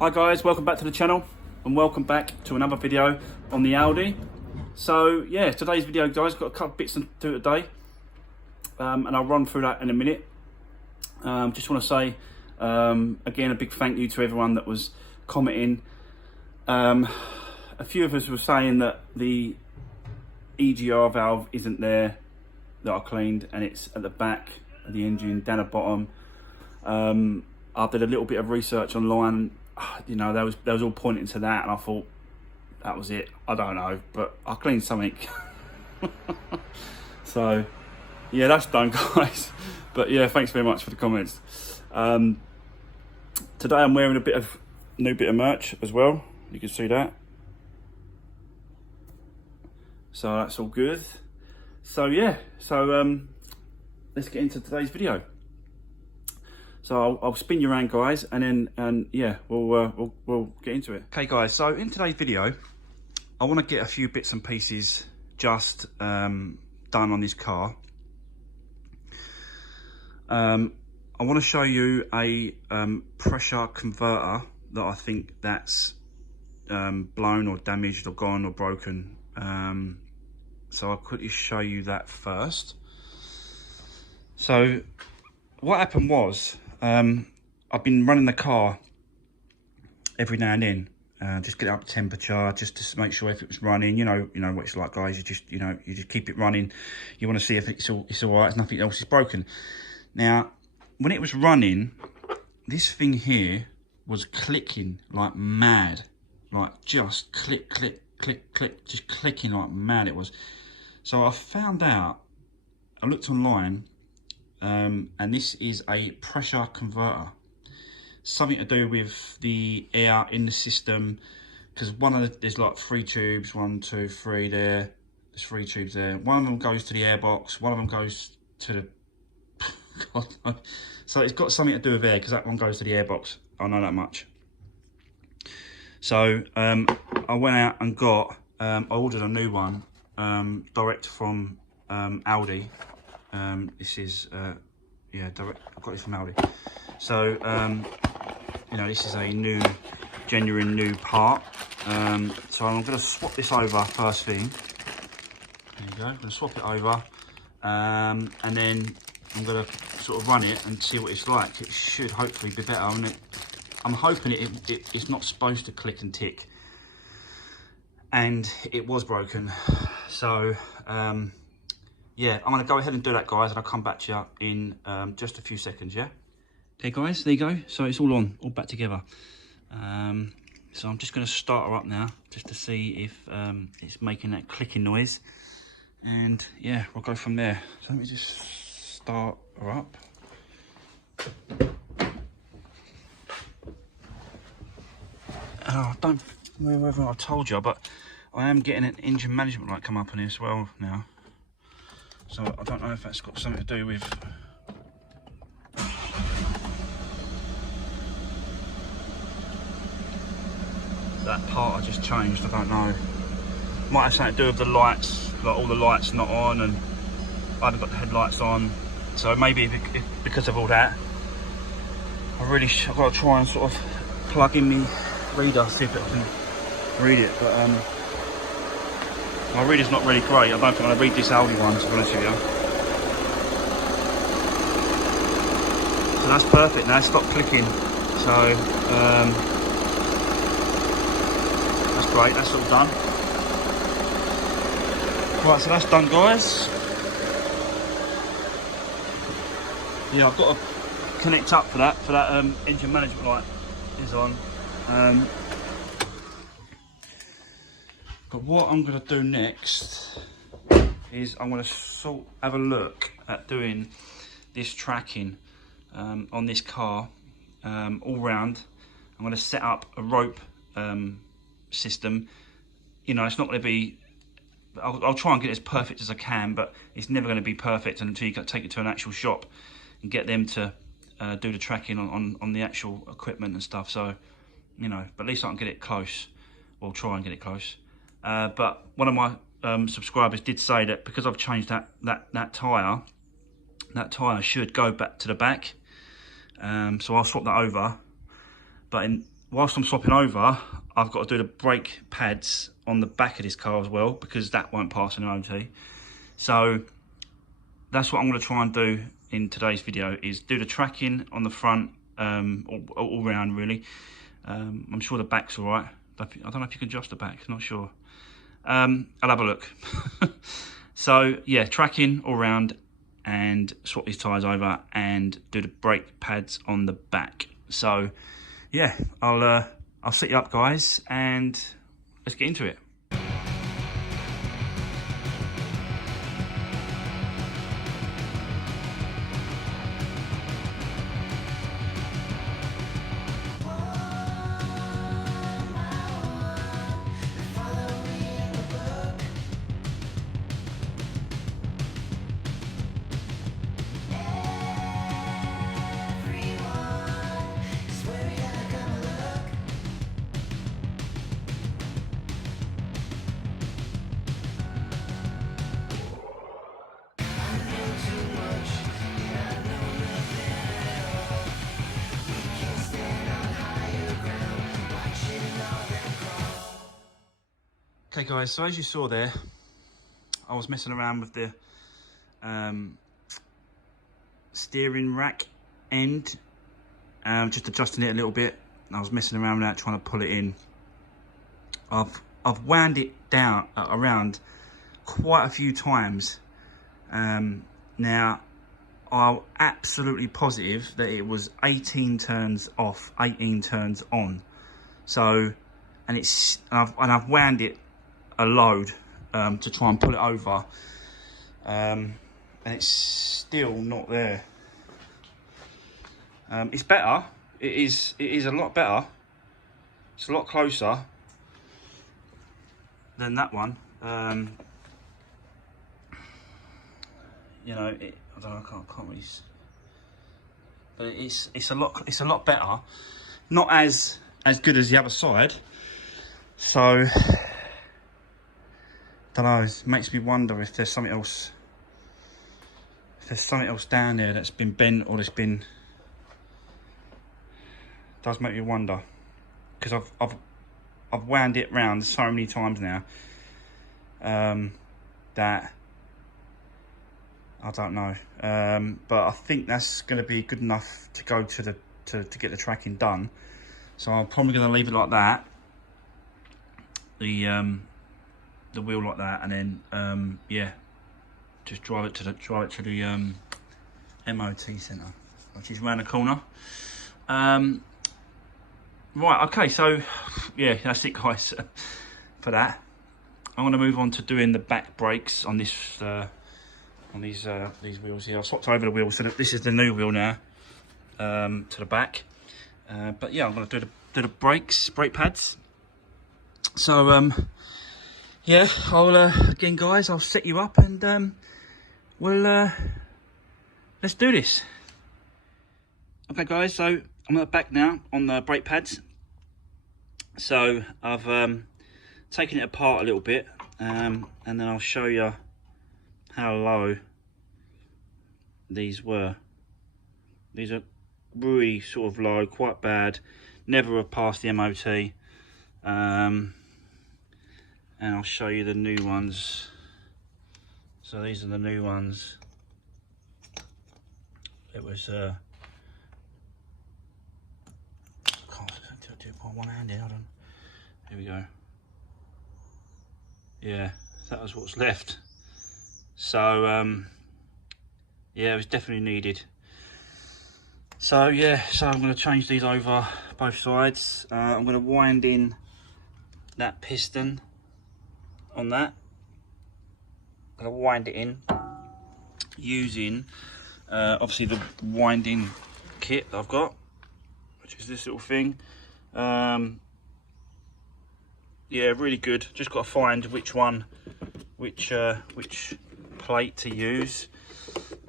Hi guys, welcome back to the channel and welcome back to another video on the Audi. So yeah, today's video guys, got a couple of bits to do today and I'll run through that in a minute. Just want to say again a big thank you to everyone that was commenting. A few of us were saying that the EGR valve isn't there that I cleaned, and it's at the back of the engine down the bottom. I did a little bit of research online. You know, they was all pointing to that, and I thought that was it. I don't know, but I cleaned something. So yeah, that's done guys. But yeah, thanks very much for the comments. Today I'm wearing a new bit of merch as well. You can see that. So that's all good. So yeah, let's get into today's video. So I'll spin you around guys, and then yeah, we'll get into it. Okay guys, so in today's video I want to get a few bits and pieces just done on this car. I want to show you a pressure converter that I think that's blown or damaged or gone or broken. So I'll quickly show you that first. So what happened was, I've been running the car every now and then, just get it up to temperature, just to make sure if it was running. You know what it's like, guys. You just keep it running. You want to see if it's all right. Nothing else is broken. Now, when it was running, this thing here was clicking like mad, like just click, click, click, click, just clicking like mad. It was. So I found out. I looked online. And this is a pressure converter, something to do with the air in the system, because there's like 3 tubes, 1, 2, 3 there, there's 3 tubes there. One of them goes to the airbox, one of them goes to the God. So it's got something to do with air, because that one goes to the airbox, I know that much. So I went out and I ordered a new one direct from Audi. This is yeah, direct. I got this from Audi. So you know, this is a genuine new part. So I'm going to swap this over first thing. There you go. I'm going to swap it over, and then I'm going to sort of run it and see what it's like. It should hopefully be better. I'm hoping it's not supposed to click and tick, and it was broken. So yeah, I'm going to go ahead and do that, guys, and I'll come back to you in just a few seconds, yeah? Okay, guys, there you go. So it's all on, all back together. So I'm just going to start her up now, just to see if it's making that clicking noise. And yeah, we'll go from there. So let me just start her up. Oh, I don't know whether I told you, but I am getting an engine management light come up on here as well now. So I don't know if that's got something to do with that part I just changed. I don't know. Might have something to do with the lights, like all the lights not on, and I haven't got the headlights on. So maybe because of all that, I've got to try and sort of plug in my reader, see if it can read it. But my reader's not really great. I don't think I'm going to read this Audi one, to be honest with you. So that's perfect now, stop clicking. So that's great, that's all done. Right, so that's done, guys. Yeah, I've got to connect up for that engine management light is on. But what I'm going to do next is I'm going to have a look at doing this tracking on this car all round. I'm going to set up a rope system. You know, it's not going to be, I'll try and get it as perfect as I can, but it's never going to be perfect until you take it to an actual shop and get them to do the tracking on the actual equipment and stuff. So, you know, but at least I can get it close. We'll try and get it close. But one of my subscribers did say that because I've changed that tyre should go back to the back. So I'll swap that over. But whilst I'm swapping over, I've got to do the brake pads on the back of this car as well, because that won't pass an MOT. So that's what I'm going to try and do in today's video, is do the tracking on the front, all round really. I'm sure the back's all right. I don't know if you can adjust the back, not sure. I'll have a look. So yeah, tracking all round and swap these tyres over and do the brake pads on the back. So yeah, I'll set you up, guys, and let's get into it. Okay guys, so as you saw there, I was messing around with the steering rack end, just adjusting it a little bit. I was messing around with that, trying to pull it in. I've wound it down around quite a few times. Now, I'm absolutely positive that it was 18 turns off, 18 turns on. So, and I've wound it a load to try and pull it over, and it's still not there. It's better. It is a lot better. It's a lot closer than that one. You know, I don't know. I can't really. But it's a lot better. Not as good as the other side. So, don't know. It makes me wonder if there's something else. If there's something else down there that's been bent or that's been. Does make me wonder, because I've wound it round so many times now. That I don't know. But I think that's going to be good enough to go to get the tracking done. So I'm probably going to leave it like that. The wheel like that, and then yeah, just drive it to the MOT centre, which is round the corner. Right, okay, so yeah, that's it, guys, for that. I'm going to move on to doing the back brakes on this on these wheels here. I swapped over the wheels, so this is the new wheel now, to the back. But yeah, I'm going to do the brake pads. So yeah, again, guys, I'll set you up, and we'll let's do this. Okay, guys, so I'm at the back now on the brake pads. So I've taken it apart a little bit, and then I'll show you how low these were. These are really sort of low, quite bad. Never have passed the MOT. And I'll show you the new ones. So these are the new ones. It was can't do it by one hand here, hold on. Here we go. Yeah, that was what's left. So yeah, it was definitely needed. So yeah, so I'm going to change these over both sides. I'm going to wind in that piston on that. I'm going to wind it in using obviously the winding kit that I've got, which is this little thing. Yeah, really good. Just got to find which one, which plate to use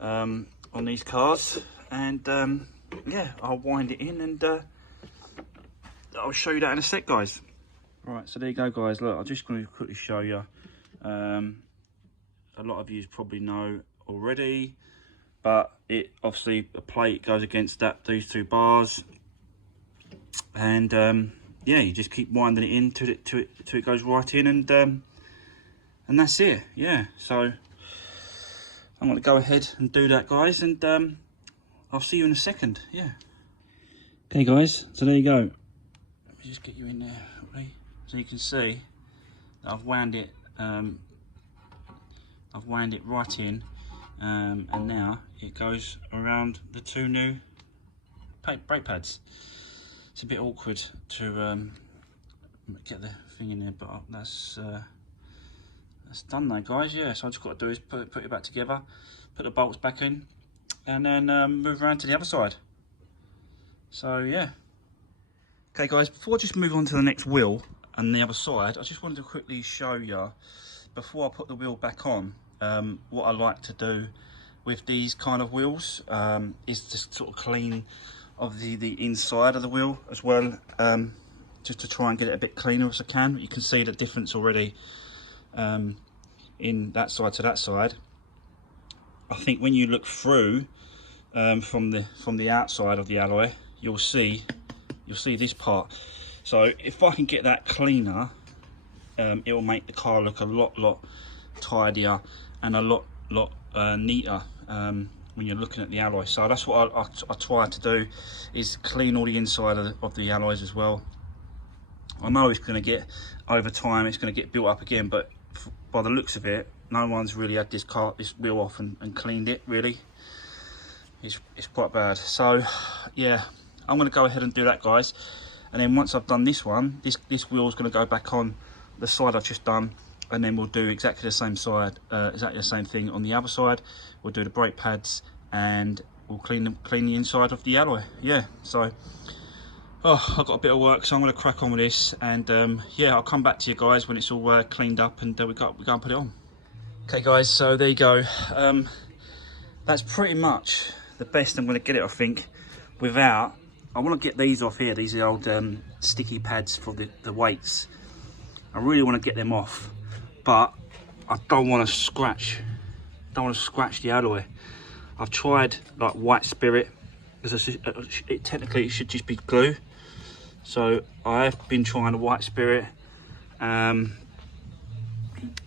on these cars, and yeah, I'll wind it in, and I'll show you that in a sec, guys. Right, so there you go, guys. Look, I'm just going to quickly show you. A lot of you probably know already, but it obviously, a plate goes against these two bars, and yeah, you just keep winding it in till it goes right in, and that's it. Yeah, so I'm going to go ahead and do that, guys, and I'll see you in a second. Yeah. Okay, guys, so there you go. Let me just get you in there, okay? So you can see that I've wound it right in, and now it goes around the two new brake pads. It's a bit awkward to get the thing in there, but that's done now, guys. Yeah, so I just got to do is put it back together, put the bolts back in, and then move around to the other side. So yeah. Okay, guys, before I just move on to the next wheel and the other side, I just wanted to quickly show you, before I put the wheel back on, what I like to do with these kind of wheels is just sort of clean of the inside of the wheel as well, just to try and get it a bit cleaner as I can. You can see the difference already in that side to that side. I think when you look through from the outside of the alloy, you'll see this part. So if I can get that cleaner, it will make the car look a lot tidier and a lot neater when you're looking at the alloy. So that's what I try to do, is clean all the inside of the alloys as well. I know it's going to get, over time, it's going to get built up again, but by the looks of it, no one's really had this wheel off and cleaned it, really. It's quite bad. So yeah, I'm going to go ahead and do that, guys, and then once I've done this one, this wheel's going to go back on the side I've just done, and then we'll do exactly the same thing on the other side. We'll do the brake pads and we'll clean the inside of the alloy. Yeah, so I've got a bit of work, so I'm going to crack on with this, and yeah, I'll come back to you guys when it's all cleaned up, and we go and put it on. Okay, guys, so there you go. That's pretty much the best I'm going to get it, I think, without. I want to get these off here. These are old sticky pads for the weights. I really want to get them off, but I don't want to scratch. The alloy. I've tried like white spirit, because technically it should just be glue. So I have been trying a white spirit, but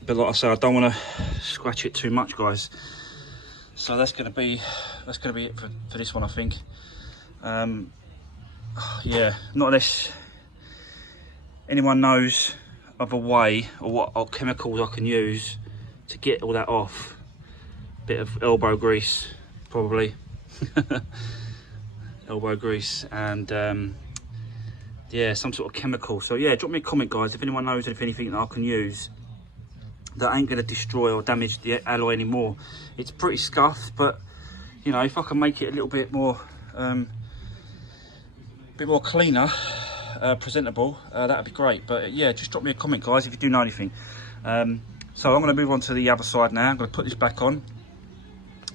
like I say, I don't want to scratch it too much, guys. So that's gonna be it for this one, I think. Yeah, not unless anyone knows of a way or what chemicals I can use to get all that off. Bit of elbow grease, probably. Elbow grease, and yeah, some sort of chemical. So yeah, drop me a comment, guys, if anyone knows of anything that I can use that ain't going to destroy or damage the alloy anymore. It's pretty scuffed, but you know, if I can make it a little bit more cleaner, presentable, that would be great. But yeah, just drop me a comment, guys, if you do know anything. So I'm going to move on to the other side now. I'm going to put this back on,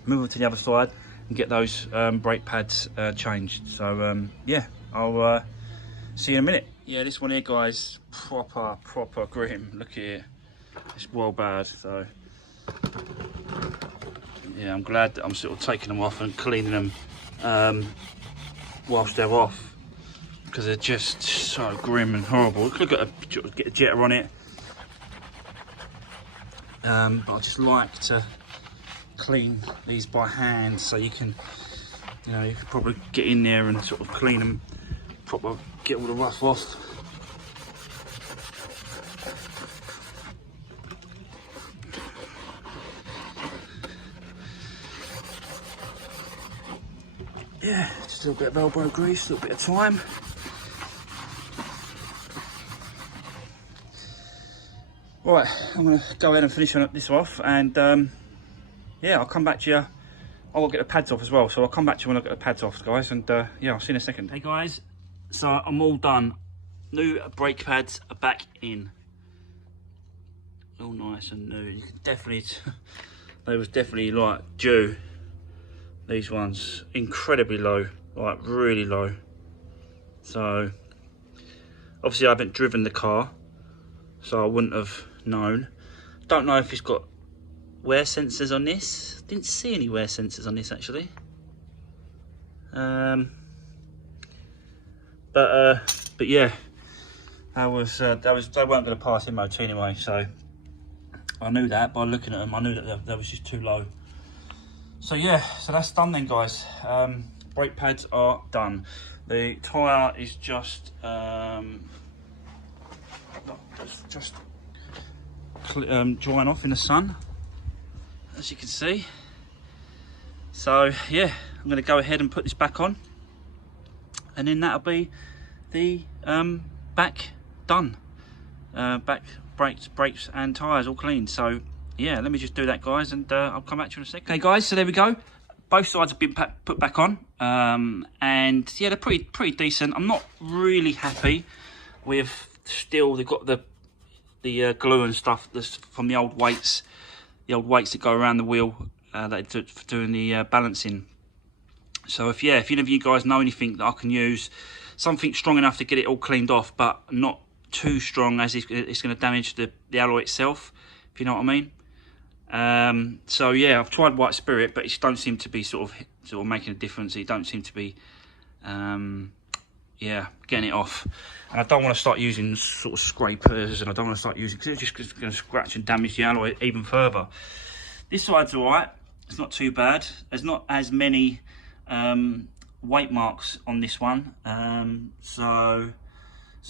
move on to the other side, and get those brake pads changed. So yeah, I'll see you in a minute. Yeah, this one here, guys, proper grim. Look at it. It's well bad. So yeah, I'm glad that I'm sort of taking them off and cleaning them whilst they're off, because they're just so grim and horrible. Look at get a jetter on it. But I just like to clean these by hand, so you can probably get in there and sort of clean them proper, get all the rough off. Yeah, just a little bit of elbow grease, a little bit of time. Right, I'm going to go ahead and finish this off, and yeah, I'll come back to you. I'll get the pads off as well, so I'll come back to you when I get the pads off, guys, and yeah, I'll see you in a second. Hey guys, so I'm all done. New brake pads are back in. All nice and new. You can definitely, they was definitely like due. These ones, incredibly low, like really low. So, obviously I haven't driven the car, so I wouldn't have known. Don't know if it's got wear sensors on this. Didn't see any wear sensors on this, actually. Don't But yeah, they weren't going to pass MOT anyway. So I knew that by looking at them. I knew that they was just too low. So yeah, so that's done then, guys. Brake pads are done. The tyre is just drying off in the sun, as you can see. So yeah, I'm going to go ahead and put this back on, and then that'll be the back done. Back brakes and tyres all clean. So yeah, let me just do that, guys, and I'll come back to you in a second. Okay guys, so there we go. Both sides have been put back on, and yeah, they're pretty decent. I'm not really happy with, still they've got the glue and stuff that's from the old weights that go around the wheel that for doing the balancing. So if any of you guys know anything that I can use, something strong enough to get it all cleaned off, but not too strong as it's going to damage the alloy itself, if you know what I mean. So yeah, I've tried white spirit, but it don't seem to be sort of making a difference. It don't seem to be yeah, getting it off. And I don't want to start using sort of scrapers, and I don't want to start using, because it's just going to scratch and damage the alloy even further. This side's all right, it's not too bad. There's not as many weight marks on this one, so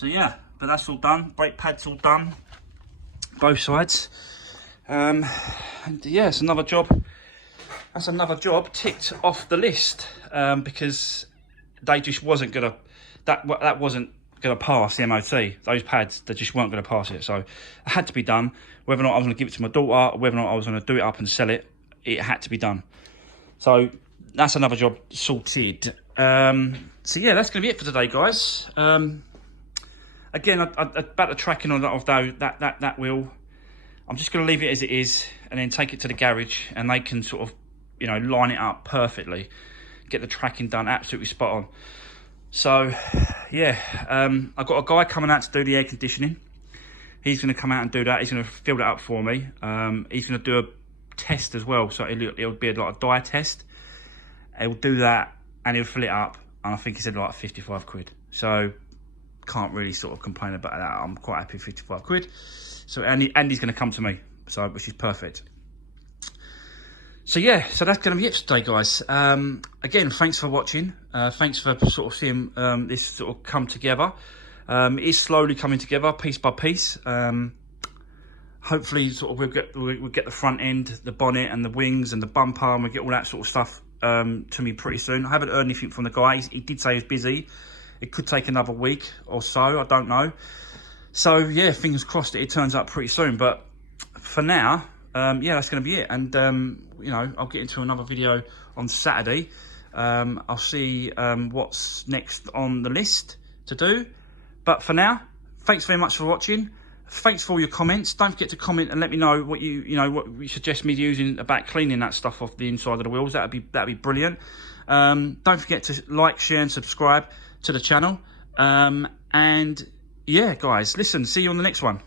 yeah, but that's all done. Brake pads all done, both sides. And yeah, it's another job. That's another job ticked off the list, because they just wasn't gonna, that wasn't gonna pass the MOT. Those pads, they just weren't gonna pass it. So it had to be done. Whether or not I was gonna give it to my daughter, or whether or not I was gonna do it up and sell it, it had to be done. So that's another job sorted. So yeah, that's gonna be it for today, guys. Again, about the tracking on that wheel, I'm just going to leave it as it is, and then take it to the garage, and they can sort of, you know, line it up perfectly, get the tracking done absolutely spot on. So yeah, I've got a guy coming out to do the air conditioning. He's going to come out and do that. He's going to fill it up for me. He's going to do a test as well, so it'll be like a dye test. He'll do that and he'll fill it up, and I think he said like 55 quid. So can't really sort of complain about that. I'm quite happy with 55 quid. So Andy's going to come to me, so which is perfect. So yeah, so that's going to be it for today, guys. Again, thanks for watching. Thanks for sort of seeing this sort of come together. It is slowly coming together, piece by piece. Hopefully, sort of we'll get the front end, the bonnet, and the wings, and the bumper, and we'll get all that sort of stuff to me pretty soon. I haven't heard anything from the guy. He did say he's busy. It could take another week or so, I don't know. So yeah, fingers crossed that it turns up pretty soon. But for now, yeah, that's going to be it. And you know, I'll get into another video on Saturday. I'll see what's next on the list to do. But for now, thanks very much for watching. Thanks for all your comments. Don't forget to comment and let me know what what you suggest me using about cleaning that stuff off the inside of the wheels. That'd be brilliant. Don't forget to like, share, and subscribe to the channel. And yeah, guys, listen, see you on the next one.